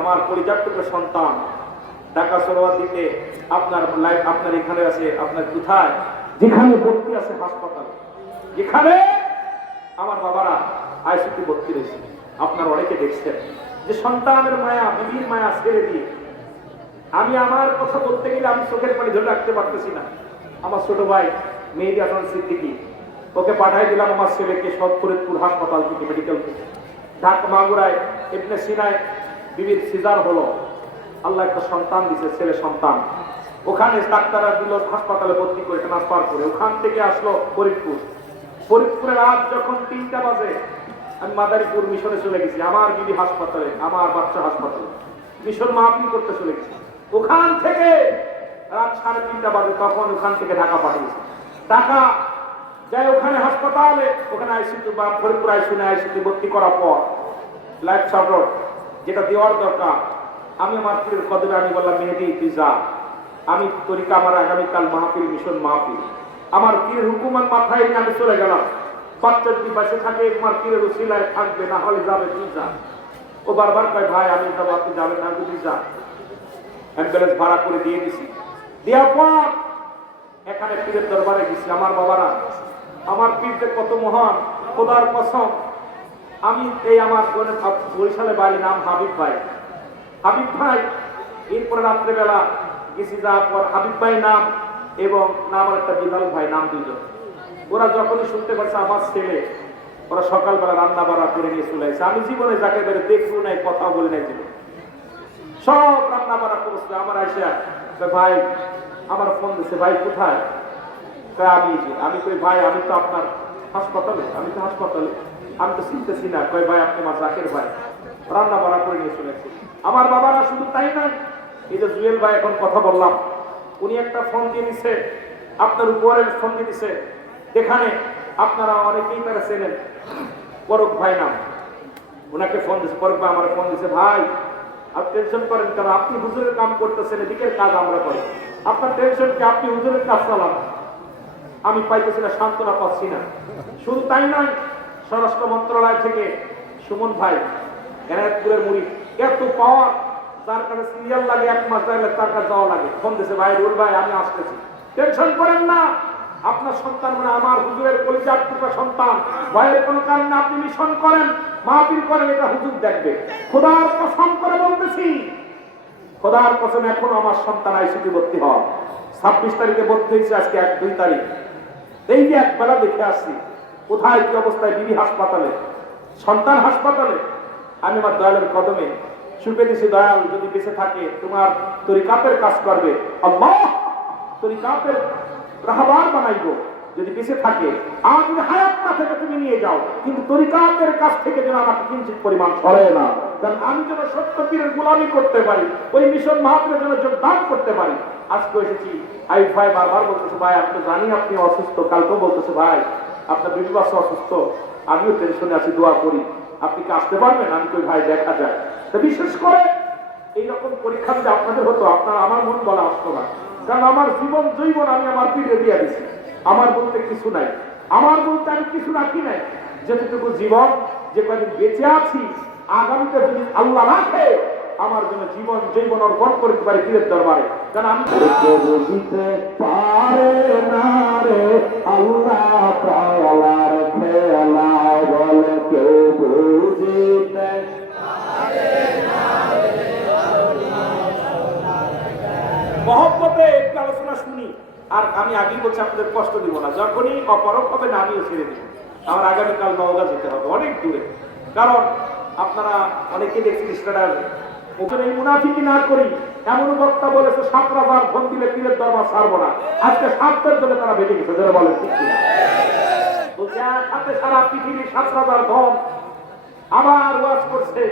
আমার পরিচার্য সন্তান ঢাকা সরোয়ারদিতে আপনার লাইফ আপনার এখানে আছে, আপনার কোথায় যেখানে ভর্তি আছে হাসপাতাল, যেখানে আমার বাবারা আইসিইউতে ভর্তি রয়েছে, আপনার অনেকে দেখছেন যে সন্তানের মায়া, বিবির মায়া ছেড়ে দিয়ে আমি আমার কথা বলতে গেলে আমি চোখের পানি ধরে রাখতে পারতেছি না। আমার ছোট ভাই মেহেদী হাসান সিদ্দিকী, ওকে পাঠাই দিলাম আমার ছেলেকে ফরিদপুর হাসপাতাল থেকে, মেডিকেল থেকে। ঢাকা মাগুরায় ইবনে সিনায় বিবির সিজার হলো, আল্লাহ একটা সন্তান দিছে, ছেলে সন্তান। ওখানে ডাক্তাররা দিল হাসপাতালে ভর্তি করে ট্রান্সফার করে, ওখান থেকে আসলো ফরিদপুর। ফরিদপুরে রাত যখন 3টা বাজে আমি মাদারীপুর মিশনে চলে গেছি, আমার বিবি হাসপাতালে, আমার বাচ্চা হাসপাতালে, মিশন মাহফিল করতে চলে গেছি। ওখান থেকে রাত 3:30 বাজে তখন ওখান থেকে ঢাকা পাঠিয়েছি। ঢাকা যাই ওখানে হাসপাতালে, ওখানে আইসিইউ বা ফরিদপুর আইসিইউতে ভর্তি করার পর লাইফ সাপোর্ট যেটা দেওয়ার দরকার, আমি আমার পীরের কদমে আমি বললাম, মেহেদী তুই যা, আমি তরিকা আমার আগামীকাল মাহফিল, মিশন মাহফিল, আমার পীরের হুকুমান মাথায় নিয়ে আমি চলে গেলাম। বাচ্চা যদি বাসে থাকে তোমার পীরের উসিলায় থাকবে, না হলে যাবে, তুই যা। ও বারবার কয় ভাই আমি যাবো, আপনি যাবেন না, তুই যা। অ্যাম্বুলেন্স ভাড়া করে দিয়ে দিছি। দেওয়ার পর এখানে পীরের দরবারে গেছি। আমার বাবারা, আমার পীর যে কত মহান, খোদার কসম। আমি এই আমার বরিশালে বাড়ি, নাম হাবিব ভাই। হাবিব ভাই এরপরে রাত্রেবেলা গেছি, যাওয়ার পর হাবিব ভাই নাম এবং নাম আর একটা বিলাল ভাই নাম, দুজন। ওরা যখনই শুনতে পারছে আমার ছেলে, ওরা সকালবেলা রান্না বাড়া করে নিয়ে চলে আসছে। আমি জীবনে যাকে বেড়ে দেখবো নাই, কথাও বলে নাই জীবন, সব রান্না বাড়া করছে। আমার আইসা ভাই আমার ফোন দিচ্ছে, ভাই কোথায়? আমি কই ভাই আমি তো আপনার হাসপাতালে, আমি তো হাসপাতালে, আমি তো চিনতেছি না। কই ভাই আপনি আমার জাকের ভাই, রান্না বাড়া করে নিয়ে চলে আসছে। আমার বাবারা শুধু তাই নয়, এই যে জুয়েল ভাই এখন কথা বললাম, উনি একটা ফোন দিয়ে দিছে, আপনার উপরের ফোন দিয়ে দিছে, যেখানে আপনারা অনেকেই তারা চেনেন, পরক ভাই নাম, ওনাকে ফোন দিছে। পরক ভাই আমার ফোন দিছে, ভাই আপনি টেনশন করেন কারণ আপনি হুজুরের কাম করতেছেন, এদিকের কাজ আমরা করি, আপনার টেনশন কি, আপনি হুজুরের কাজ চালান। আমি পাইতেছি না, সান্ত্বনা পাচ্ছি না। শুধু তাই নয়, স্বরাষ্ট্র মন্ত্রণালয় থেকে সুমন ভাই, এনায়তপুরের মুরিদ, এত পাওয়ার, তার কাছে সিরিয়াল লাগে, 1 মাস যাইলে তার কাছে যাওয়া লাগে। ফোন দিছে, ভাই রুল ভাই আমি আসতেছি, টেনশন করেন না, আপনার সন্তান মানে আমার হুজুরের কলিজার টুকরা সন্তান, ভয়ের কোনো কারণ না, আপনি মিশন করেন, মাহফিল করেন, এটা হুজুর দেখবে। খোদার কসম করে বলতেছি, খোদার কসম, এখনো আমার সন্তান আইসিইউতে ভর্তি হয়। 26 তারিখে ভর্তি হয়েছে, আজকে 2 তারিখ। এই যে একবেলা দেখে আসছি কোথায় কি অবস্থায়, বিবি হাসপাতালে, সন্তান হাসপাতালে। আমি আমার দয়ালের কদমে শুপে দিছি, দয়াল যদি বেঁচে থাকে তোমার তরিকাতের কাজ করবে, আল্লাহ তরিকাতের রাহবার বানাইবো যদি বেঁচে থাকে। আর যদি হায়াত না থেকে তুমি নিয়ে যাও, কিন্তু তরিকাতের কাছ থেকে যেন আমাকে কিঞ্চিত পরিমাণ সরে না, কারণ আমি যেন সত্য পীরের গোলামি করতে পারি, ওই মিশন মাহফিলের জন্য যোগদান করতে পারি। আজকে এসেছি, আই ভাই বারবার বলতেছে, ভাই আমি তো জানি আপনি অসুস্থ, কালকেও বলতেছে ভাই আপনার বিবি বাচ্চা অসুস্থ, আমিও টেনশনে আছি, দোয়া করি, আপনি কি আসতে পারবেন? আমি কই ভাই দেখা যায়। তো বিশেষ করে এইরকম পরীক্ষা যদি আপনাদের হতো, আপনার আমার মন বলা আসতো না, কারণ আমার জীবন জৈবন আমি আমার পীরে দিয়ে দিছি। আমার বলতে কিছু নাই, আমার বলতে আমি কিছু রাখি নাই। যেটুকু জীবন, যে কদিন বেঁচে আছি, আগামীতে যদি আল্লাহ রাখে, আমার জন্য জীবন জৈবন অর্পণ করতে পারি পীরের দরবারে। কারণ আমি বুঝতে পারে না রে আল্লাহ তাআলার খেলা, বলে কেউ বুঝতে পারে না রে মহব্বতে একটু আলোচনা শুনি। আর আমি আগেই বলছি আপনাদের কষ্ট দিব না, যখনই অপরক হবে না আমিও ছেড়ে দিব। আমার আগামীকাল নওগাঁ যেতে হবে, অনেক দূরে। কারণ আপনারা অনেকে দেখছি স্ট্যাটাস, ওখানে এই মুনাফিকি না করি, এমন বক্তা বলেছে 7 রাজার ধন দিলে পীরের দরবার ছাড়বো না। আজকে 7 জন্য তারা বেঁচে গেছে, যারা বলেন ঠিক কিনা। বলছে এক হাতে সারা পৃথিবীর 7 রাজার ধন, আবার ওয়াজ করছে।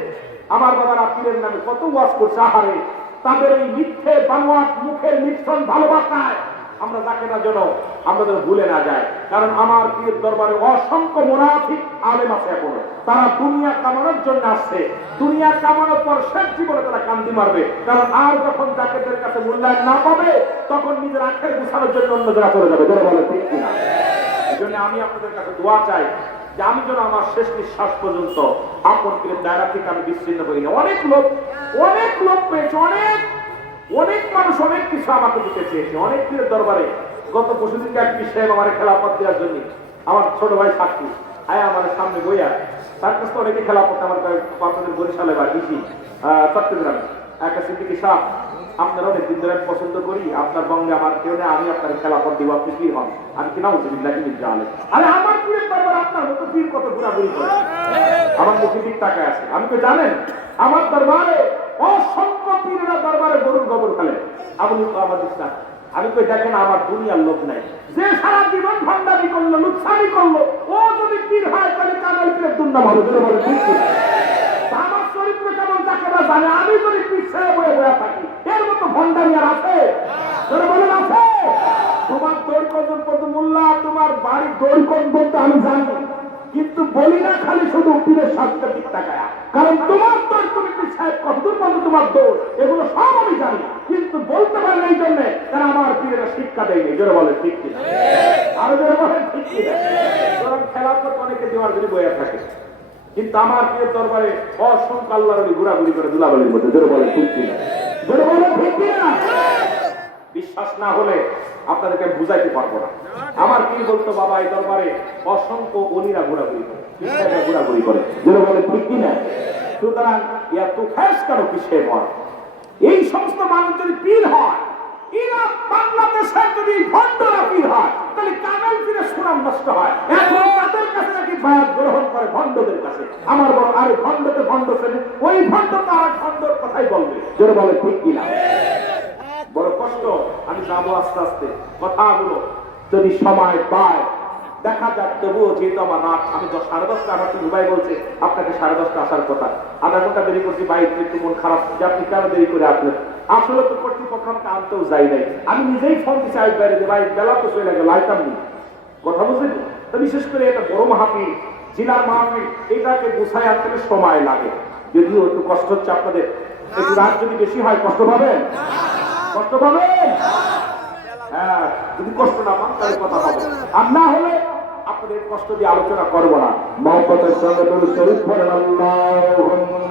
আমার বাবারা পীরের নামে কত ওয়াজ করছে, আহারে তাদের এই মিথ্যে বানোয়াট মুখের মিশ্রণ ভালোবাসায় আমরা যাকে না যেন আমরা যেন ভুলে না যাই। কারণ আমার পীরের দরবারে অসংখ্য মুনাফিক আলেম আছে এখনো, তারা দুনিয়া কামানোর জন্য আসছে, দুনিয়া কামানোর পর শেষ জীবনে তারা কান্দি মারবে। কারণ আর যখন জাকেতের কাছে মূল্যায়ন না পাবে, তখন নিজের আখের গুছানোর জন্য অন্য জায়গা চলে যাবে, যারা বলে ঠিক কিনা। এই জন্য আমি আপনাদের কাছে দোয়া চাই, যে আমি যেন আমার শেষ নিঃশ্বাস পর্যন্ত আপন পীরের দায়রা থেকে আমি বিচ্ছিন্ন হইনি। অনেক লোক পেয়েছে, অনেক মানুষ অনেক কিছু আমাকে দিতে চেয়েছে, অনেক পীরের দরবারে। গত পরশুদিনকে এক পীর সাহেব আমার খেলাফত দেওয়ার জন্য, আমার ছোট ভাই সাক্ষী আয় আমার সামনে বইয়া, তার কাছে অনেকে খেলাফত আমার আপনাদের বরিশালে বা ডিসি চট্টগ্রাম একটা সিদ্দিকী সাহ, আপনারা অনেক দিন ধরে পছন্দ করি, আপনার বঙ্গে আমার কেউ নেই, আমি আপনার খেলাফত দিব, আপনি পীর হন। আমি কি নাউজুবিল্লাহি মিন জালিক। আরে আমার পীরের দরবার আপনার মতো পীর কত ঘোরাঘুরি করে, আমার মুখে দিক টাকা আছে। আমি তো জানেন আমার দরবারে অসংখ্য পীরেরা দরবারে গরুর গোবর ফেলে, আপনি তো আমার বিশ্বাস। আমি তো দেখেন আমার দুনিয়ার লোক নাই, যে সারা জীবন ভান্ডারি করলো, লুচ্ছামি করলো, ও যদি পীর হয় তাহলে কামাল পীরের দুর্নাম হবে। বলে ঠিক আমার চরিত্র কেমন তাকে না জানে, আমি যদি পিছিয়ে বয়ে বয়ে থাকি, এর মতো ভণ্ডারি আর আছে? বলেন আছে? তোমার দৌড় পর্যন্ত মোল্লা, তোমার বাড়ির দৌড় পর্যন্ত আমি জানি, কিন্তু বলি না খালি শুধু পীরের সাংস্কৃতিক টাকায়। কারণ তোমার দৌড়, তুমি পিছিয়ে কতদূর পর্যন্ত তোমার দৌড়, এগুলো সব আমি জানি, কিন্তু বলতে পারেন এই জন্যে তারা আমার পীরেরা শিক্ষা দেয়নি। জোরে বলে ঠিক কিনা? আরো জোরে বলেন ঠিক কিনা? খেলাফত অনেকে দেওয়ার জন্য বইয়া থাকে, কিন্তু আমার পীরের দরবারে অসংখ্য আল্লাহর ওলি ঘোরাঘুরি করে দুলাবালির মধ্যে। জোরে বলে ঠিক কিনা? জোরে বলে ঠিক কিনা? বিশ্বাস না হলে আপনাদেরকে বুঝাইতে পারবো না। আমার পীর বলতো, বাবা এই দরবারে অসংখ্য অলিরা ঘোরাঘুরি করে, ঘোরাঘুরি করে। জোরে বলে ঠিক কিনা? সুতরাং এত ফ্যাস কেন কিসের হয়? এই সমস্ত মানুষ যদি পীর হয়, এরা বাংলাদেশের যদি ভণ্ডরা পীর হয়, তাহলে কামেল পীরের সুনাম নষ্ট হয়। এখন তাদের কাছে নাকি বায়াত গ্রহণ করে ভণ্ডদের কাছে। আমার বড় আরে ভণ্ডকে ভণ্ড শ্রেণী, ওই ভণ্ড তারা ভণ্ডর কথাই বলবে। জোরে বলে ঠিক কিনা? বড় কষ্ট। আমি যাবো আস্তে আস্তে, কথাগুলো যদি সময় পায় দেখা যাক। তবুও যেহেতু আমার রাত, আমি 10:30 আমার তো দুবাই বলছে আপনাকে 10:30 আসার কথা, আধা ঘন্টা দেরি করছি। বাইরে একটু মন খারাপ যে আপনি কেন দেরি করে আসলেন। আসলে তো কর্তৃপক্ষ আমাকে আনতেও যাই নাই, আমি নিজেই ফোন দিচ্ছি আজ বাইরে যে ভাই বেলা তো চলে গেল, আইতাম নি। কথা বুঝলেন? তো বিশেষ করে এটা বড় মাহফিল, জেলার মাহফিল, এটাকে গুছায় আনতে সময় লাগে। যদিও একটু কষ্ট হচ্ছে আপনাদের, একটু রাত যদি বেশি হয় কষ্ট পাবেন, কষ্ট পাবেন। হ্যাঁ, যদি কষ্ট না পান তাহলে কথা হবে, আর না হলে আপনাদের কষ্ট দিয়ে আলোচনা করবো না। মহব্বতের সঙ্গে শরীফ পড়েন আল্লাহুম্মা